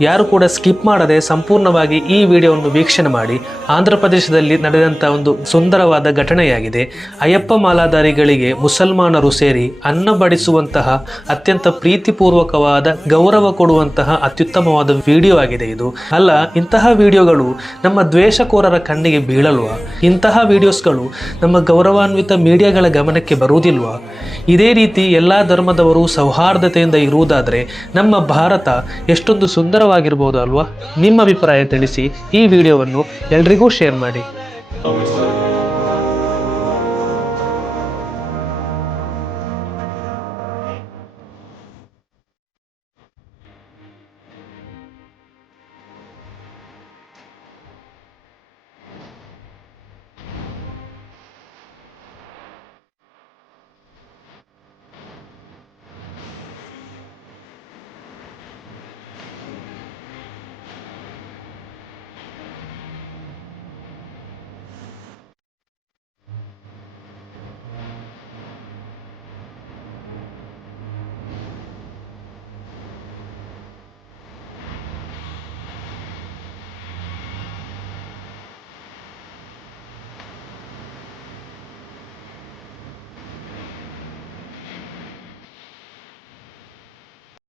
ಯಾರು ಕೂಡ ಸ್ಕಿಪ್ ಮಾಡದೆ ಸಂಪೂರ್ಣವಾಗಿ ಈ ವಿಡಿಯೋವನ್ನು ವೀಕ್ಷಣೆ ಮಾಡಿ. ಆಂಧ್ರ ಪ್ರದೇಶದಲ್ಲಿ ನಡೆದಂಥ ಒಂದು ಸುಂದರವಾದ ಘಟನೆಯಾಗಿದೆ. ಅಯ್ಯಪ್ಪ ಮಾಲಾಧಾರಿಗಳಿಗೆ ಮುಸಲ್ಮಾನರು ಸೇರಿ ಅನ್ನ ಬಡಿಸುವಂತಹ ಅತ್ಯಂತ ಪ್ರೀತಿಪೂರ್ವಕವಾದ ಗೌರವ ಕೊಡುವಂತಹ ಅತ್ಯುತ್ತಮವಾದ ವಿಡಿಯೋ ಆಗಿದೆ ಇದು. ಅಲ್ಲ, ಇಂತಹ ವಿಡಿಯೋಗಳು ನಮ್ಮ ದ್ವೇಷಕೋರರ ಕಣ್ಣಿಗೆ ಬೀಳಲ್ವಾ? ಇಂತಹ ವಿಡಿಯೋಸ್ಗಳು ನಮ್ಮ ಗೌರವಾನ್ವಿತ ಮೀಡಿಯಾಗಳ ಗಮನಕ್ಕೆ ಬರುವುದಿಲ್ವಾ? ಇದೇ ರೀತಿ ಎಲ್ಲ ಧರ್ಮದವರು ಸೌಹಾರ್ದತೆಯಿಂದ ಇರುವುದಾದರೆ ನಮ್ಮ ಭಾರತ ಎಷ್ಟೊಂದು ಸುಂದರವಾಗಿರ್ಬೋದು ಅಲ್ವಾ? ನಿಮ್ಮ ಅಭಿಪ್ರಾಯ ತಿಳಿಸಿ. ಈ ವಿಡಿಯೋವನ್ನು ಎಲ್ರಿಗೂ ಶೇರ್ ಮಾಡಿ.